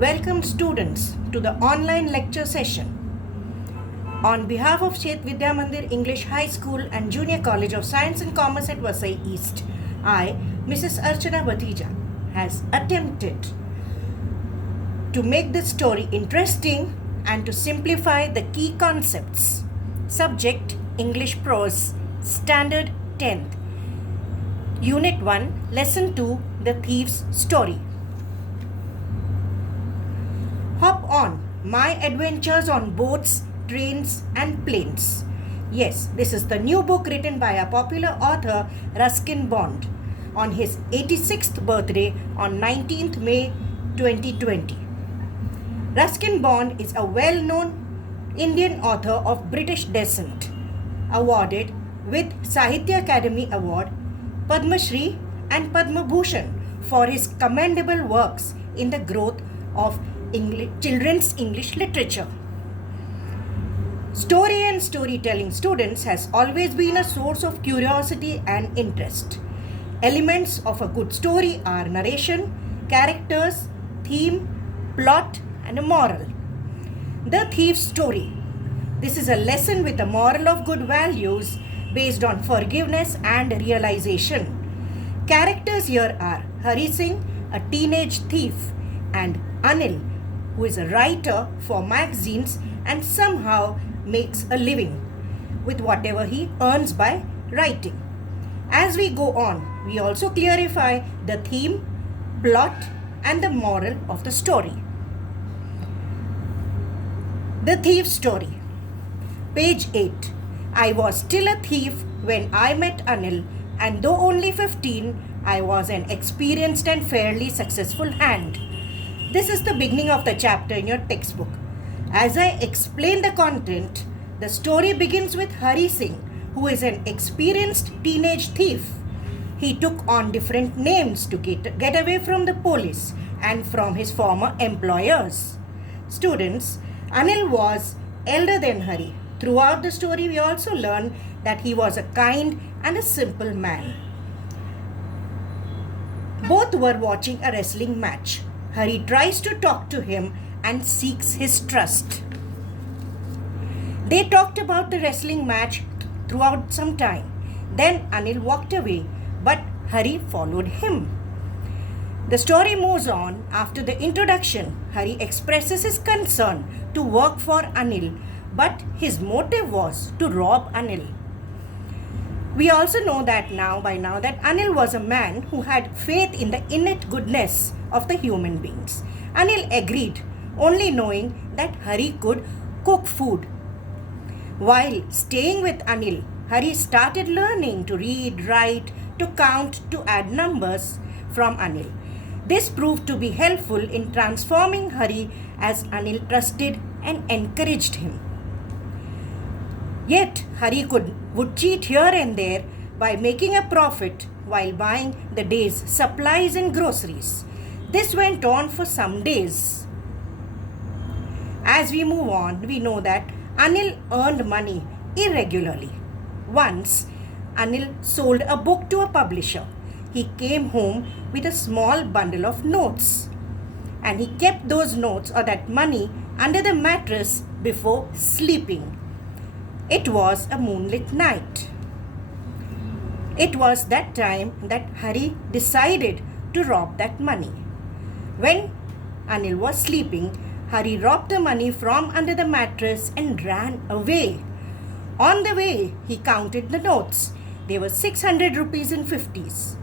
Welcome students to the online lecture session. On behalf of Chet Vidya Mandir English High School and Junior College of Science and Commerce at Vasai East, I, Mrs. Archana Bathija, has attempted to make this story interesting and to simplify the key concepts. Subject Englishprose, Standard 10th. Unit 1, Lesson 2, The Thief's Story. Hop on my adventures on boats, trains and planes. Yes, this is the new book written by a popular author, Ruskin Bond, on his 86th birthday on 19th May 2020. Ruskin Bond is a well-known Indian author of British descent, awarded with Sahitya Academy Award, Padma Shri and Padma Bhushan for his commendable works in the growth of children's English literature. Story and storytelling students has always been a source of curiosity and interest. Elements of a good story are narration, characters, theme, plot, and a moral. The Thief's Story. This is a lesson with a moral of good values based on forgiveness and realization. Characters here are Hari Singh, a teenage thief, and Anil, who is a writer for magazines and somehow makes a living with whatever he earns by writing. As we go on, we also clarify the theme, plot, and the moral of the story. The Thief's Story. Page 8. I was still a thief when I met Anil, and though only 15, I was an experienced and fairly successful hand. This is the beginning of the chapter in your textbook. As I explain the content, the story begins with Hari Singh, who is an experienced teenage thief. He took on different names to get away from the police and from his former employers. Students, Anil was elder than Hari. Throughout the story, we also learn that he was a kind and a simple man. Both were watching a wrestling match. Hari tries to talk to him and seeks his trust. They talked about the wrestling match throughout some time. Then Anil walked away, but Hari followed him. The story moves on. After the introduction, Hari expresses his concern to work for Anil, but his motive was to rob Anil. We also know that by now that Anil was a man who had faith in the innate goodness of the human beings. Anil agreed, only knowing that Hari could cook food. While staying with Anil, Hari started learning to read, write, to count, to add numbers from Anil. This proved to be helpful in transforming Hari as Anil trusted and encouraged him. Yet, Hari would cheat here and there by making a profit while buying the day's supplies and groceries. This went on for some days. As we move on, we know that Anil earned money irregularly. Once, Anil sold a book to a publisher. He came home with a small bundle of notes, and he kept those notes or that money under the mattress before sleeping. It was a moonlit night. It was that time that Hari decided to rob that money. When Anil was sleeping, Hari robbed the money from under the mattress and ran away. On the way, he counted the notes. They were 600 rupees in 50s.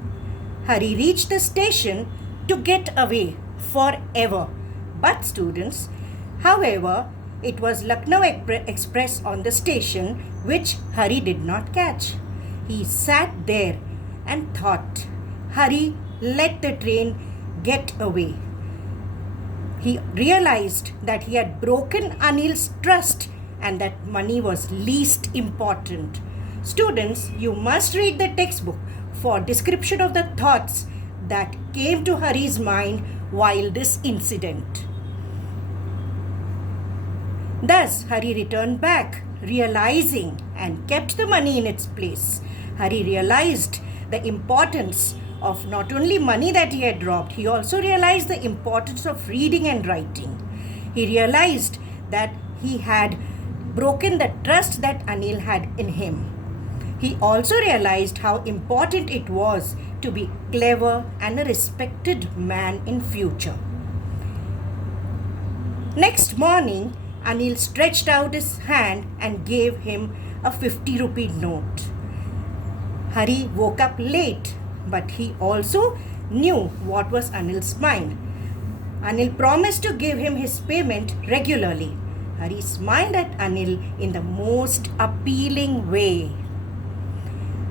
Hari reached the station to get away forever. But students, however, it was Lucknow Express on the station which Hari did not catch. He sat there and thought. Hari let the train get away. He realized that he had broken Anil's trust and that money was least important. Students, you must read the textbook for description of the thoughts that came to Hari's mind while this incident. Thus, Hari returned back, realizing and kept the money in its place. Hari realized the importance of not only money that he had robbed, he also realized the importance of reading and writing. He realized that he had broken the trust that Anil had in him. He also realized how important it was to be clever and a respected man in future. Next morning, Anil stretched out his hand and gave him a 50 rupee note. Hari woke up late, but he also knew what was Anil's mind. Anil promised to give him his payment regularly. Hari smiled at Anil in the most appealing way.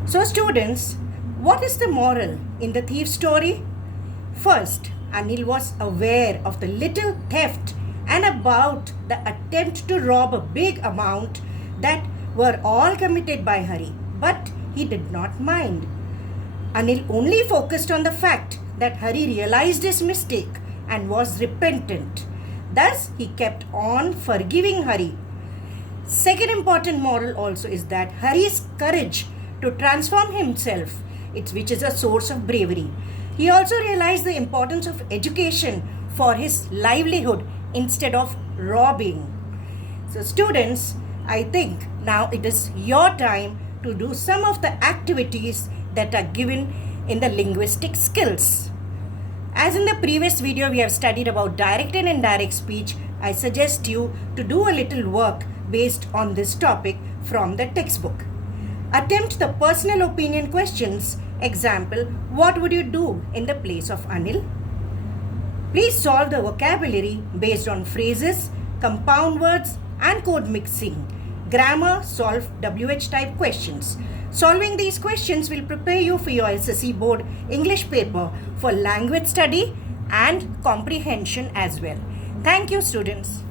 So students, what is the moral in the thief story? First, Anil was aware of the little theft and about the attempt to rob a big amount that were all committed by Hari, but he did not mind. Anil only focused on the fact that Hari realized his mistake and was repentant. Thus, he kept on forgiving Hari. Second important moral also is that Hari's courage to transform himself, which is a source of bravery. He also realized the importance of education for his livelihood instead of robbing. So students, I think now it is your time to do some of the activities that are given in the linguistic skills. As in the previous video we have studied about direct and indirect speech, I suggest you to do a little work based on this topic from the textbook. Attempt the personal opinion questions. Example, what would you do in the place of Anil? Please solve the vocabulary based on phrases, compound words and code mixing. Grammar, solve WH type questions. Solving these questions will prepare you for your SSC board English paper for language study and comprehension as well. Thank you, students.